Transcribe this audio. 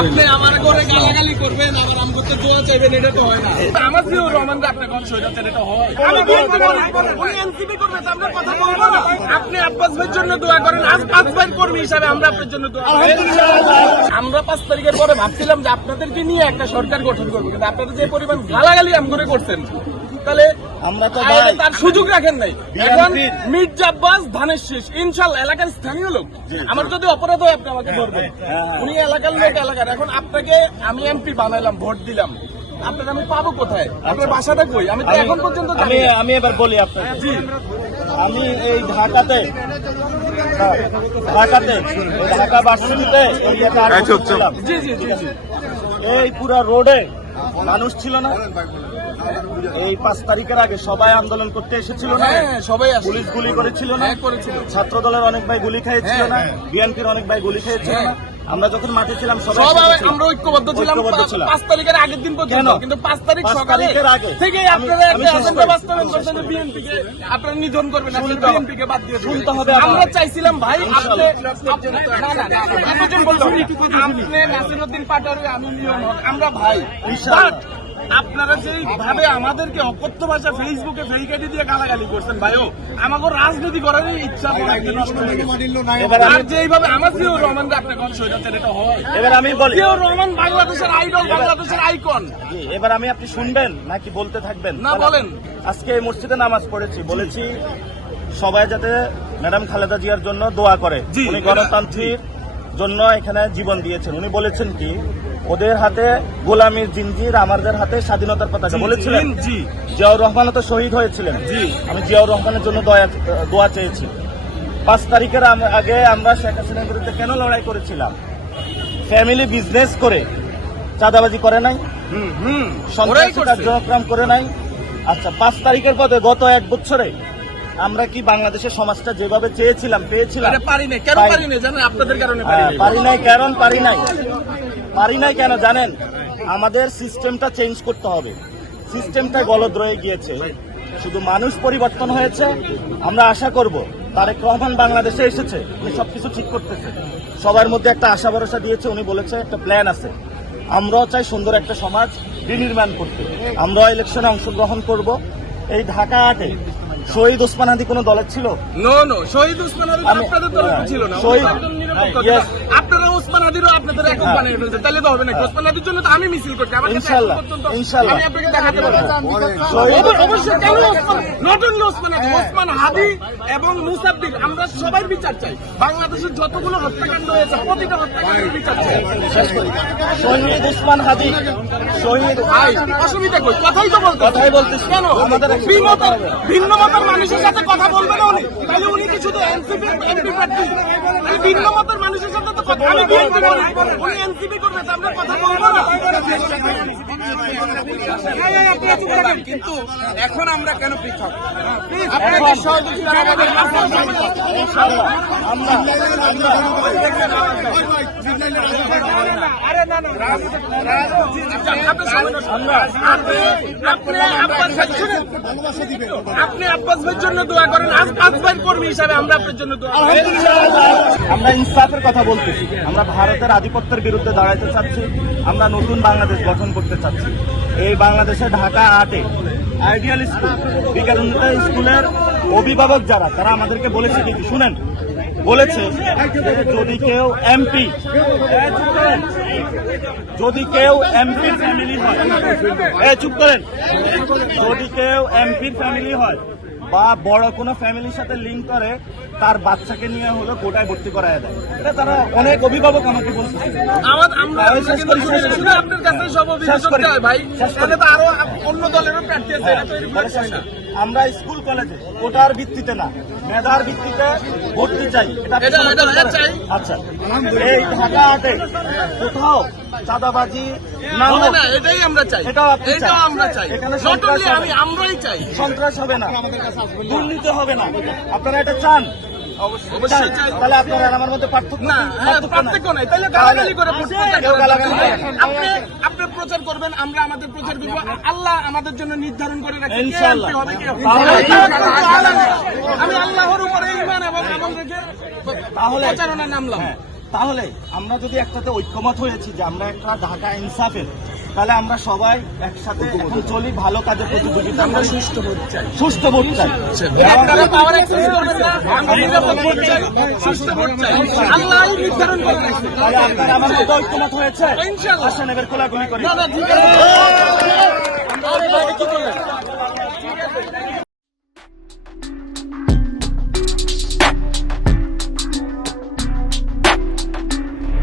আপনি আমার করে গালাগালি করবেন, আবার আম করতে দোয়া চাইবেন, এটা তো হয় না। আমার জিয়াউর রহমানকে আপনি কোন সৈরাচার, এটা হয়? আমি বিএনপি করি, উনি এনসিপি করবে, তো আমরা কথা বলবো না? আপনি আব্বাস ভাইয়ের জন্য দোয়া করেন, আজ 5 ভাইয়ের কর্মী হিসাবে আমরা আপনার জন্য দোয়া করি। আমরা 5 তারিখের পরে ভাবছিলাম যে আপনাদেরকে নিয়ে একটা সরকার গঠন করবো, কিন্তু আপনারা যে পরিমাণ গালাগালি আম করে করছেন, তাহলে আমরা তো তার সুযোগ রাখেন নাই। এখন মির্জা আব্বাস ধানের শেষ, ইনশাল্লাহ এলাকার স্থানীয় লোক, আমার যদি অপরাধ হয় আপনি আমাকে ধরবেন, উনি এলাকার লোক, এলাকার। এখন আপনাকে আমি এমপি বানাইলাম, ভোট দিলাম, আপনার আমি পাবো কোথায়? আপনার বাসাটা কই? আমি তো এখন পর্যন্ত আমি এবার বলি আপনাকে, জি, আমি এই ঢাকা ভার্সিটিতে ছিলাম। জি জি জি জি, এই পুরা রোডে মানুষ ছিল না? এই 5 তারিখের আগে সবাই আন্দোলন করতে এসেছিল না? হ্যাঁ, সবাই পুলিশ গুলি করেছিল না? করেছিল। ছাত্র দলের অনেক ভাই গুলি খেয়েছিল না? বিএনপির অনেক ভাই গুলি খেয়েছিল না? আমরা যখন মাঠে ছিলাম সবাই আমরা ঐক্যবদ্ধ ছিলাম 5 তারিখের আগের দিন পর্যন্ত, কিন্তু 5 তারিখ সকালে থেকেই আপনারা একটা এজেন্ডা বাস্তবায়ন করছেন, বিএনপিকে আপনারা নিধন করবেন, আপনি বিএনপিকে বাদ দিয়ে শুনতে হবে। আমরা চাইছিলাম ভাই আপনি নাসিরউদ্দিন পাটোয়ারি, আমি নিয়ম হক, আমরা ভাই। আপনারা যেই ভাবে আমাদেরকে অকথ্য ভাষা ফেসবুকে ফেক আইডি দিয়ে গালাগালি করছেন ভাইও, আমাকে রাজনীতি করার ইচ্ছা আর যে এইভাবে আমার জিয়াউর রহমানকে আপনি কোন সৈরাচার, এটা হয়? এবার আমি বলি, জিয়াউর রহমান বাংলাদেশের আইডল, বাংলাদেশের আইকন। এবার আমি আপনি শুনবেন নাকি বলতে থাকবেন? না, বলেন। আজকে এই মসজিদে নামাজ পড়েছি, বলেছি সবাই যাতে ম্যাডাম খালেদা জিয়ার জন্য দোয়া করে। উনি গণতান্ত্রিক জন্য এখানে জীবন দিয়েছেন। উনি বলেছেন কি, ওদের হাতে গোলামীর জিনজির, আমাদের হাতে স্বাধীনতার পতাকা বলেছিলেন। জিয়াউর রহমানও তো শহীদ হয়েছিলেন। আমি জিয়াউর রহমানের জন্য দোয়া চেয়েছি। 5 তারিখের আগে আমরা শেখ হাসিনার বিরুদ্ধে কেন লড়াই করেছিলাম? ফ্যামিলি বিজনেস করে চাঁদাবাজি করে নাই, সন্ত্রাসী কার্যক্রম করে নাই। আচ্ছা, 5 তারিখের পরে গত 1 বছরে আমরা কি বাংলাদেশের সমাজটা যেভাবে চেয়েছিলাম পেয়েছিলাম? পারি নাই। কেন পারি নাই জানেন? আপনাদের কারণে পারি নাই কেন জানেন? আমাদের সিস্টেমটা চেঞ্জ করতে হবে। সিস্টেমটা গলদ রয়ে গিয়েছে, শুধু মানুষ পরিবর্তন হয়েছে। আমরা আশা করব তারেক রহমান বাংলাদেশে এসেছে, উনি সবকিছু ঠিক করতেছে, সবার মধ্যে একটা আশা ভরসা দিয়েছে। উনি বলেছে একটা প্ল্যান আছে। আমরাও চাই সুন্দর একটা সমাজ বিনির্মাণ করতে। আমরাও ইলেকশনে অংশগ্রহণ করব। এই ঢাকা 8-এ শহীদ ওসমান হাদি কোন দলের ছিল? নো, শহীদ ওসমান হাদি আপনাদের দলের ছিল না। আপনারা ওসমান হাদিরও আপনাদের একক বানিয়ে ফেলছেন, তাহলে তো হবে না। ওসমান হাদির জন্য তো আমি মিছিল করছি, আমার ইনশাআল্লাহ আমি আপনাকে দেখাতে পারবো। অবশ্যই কেন নট অনলি ওসমান হাদি, ওসমান হাদি এবং মুসাদ্দিক, আমরা সবাই বিচার চাই। বাংলাদেশের যতগুলো হত্যাকাণ্ড হয়েছে প্রতিটা হত্যাকাণ্ডের বিচার চাই। শহীদ ওসমান হাদি, শহীদ ভাই, অসুবিধা কই? কথাই বলতেছি। কেন আমাদের ভিন্ন মতের মানুষের সাথে কথা বলবে না উনি? তাহলে উনি কি শুধু এনসিপি এমপি প্রার্থী? ভিন্ন মতের মানুষের সাথে তো কথা, আমি বিএনপি করি, উনি এনসিপি করবে, তো আমরা কথা বলবো না? কিন্তু এখন আমরা কেন পৃথক? আপনাদের সহযোগিতা আমাদের আপনি আব্বাস ভাইয়ের জন্য দোয়া করেন, আজ 5 ভাইয়ের কর্মী হিসাবে আমরা আপনার জন্য দোয়া করি। আমরা ইনসাফের কথা বলতেছি। আমরা ভারতের আধিপত্যের বিরুদ্ধে দাঁড়াইতে চাচ্ছি। আমরা নতুন বাংলাদেশ গঠন করতে চাচ্ছি। এই বাংলাদেশে ঢাকা 8-এ আইডিয়াল স্কুল, বিকারুন্নতা স্কুলের অভিভাবক যারা, তারা আমাদেরকে বলেছে কি শুনেন, বলেছে যদি কেউ এমপির ফ্যামিলি হয়, চুপ করেন, যদি কেউ এমপির ফ্যামিলি হয় বা বড় কোনো ফ্যামিলির সাথে লিঙ্ক করে, তার বাচ্চাকে নিয়ে হলো কোটায় ভর্তি করায় দেয়। এটা তারা অনেক অভিভাবক আমাকে বলতেছে। আমরা স্কুল কলেজে কোটার ভিত্তিতে না, মেধার ভিত্তিতে ভর্তি চাই। আচ্ছা, এই ঢাকা 8-এ কোথাও চাঁদাবাজি না, এটাই আমরা চাই, এটাও আমরা চাই। এখানে আমরাই চাই সন্ত্রাস হবে না, দুর্নীতি হবে না। আপনারা এটা চান? অবশ্যই চাই। তাহলে আপনারা আমার মধ্যে পার্থক্য নাই। তাহলে গালাগালি করে আপনি প্রচার করবেন, আমরা আমাদের প্রচার করবো। আল্লাহ আমাদের জন্য নির্ধারণ করে রাখেন ইনশাআল্লাহ। আমি আল্লাহর উপরে ঈমান এবং আমল রেখে প্রচারণায় নামলাম। তাহলে আমরা যদি একসাথে ঐক্যমত হয়েছি যে আমরা একটা ঢাকা ইনসাফের, তাহলে আমরা সবাই একসাথে এখন চলি, ভালো কাজে প্রতিযোগিতা আমরা সুষ্ঠু ভোট চাই। আপনারা পাওয়ার অ্যাক্সেস করবেন না, আমরা নিরাপদ ভোট চাই, সুষ্ঠু ভোট চাই। আল্লাহই নির্ধারণ করে রাখছে। তাহলে আপনারা আমার মতো ঐক্যমত হয়েছে, ইনশাআল্লাহ। আসেন এবার কোলাগুলি করি। না, ঠিক আছে। আমরা কি করলেন?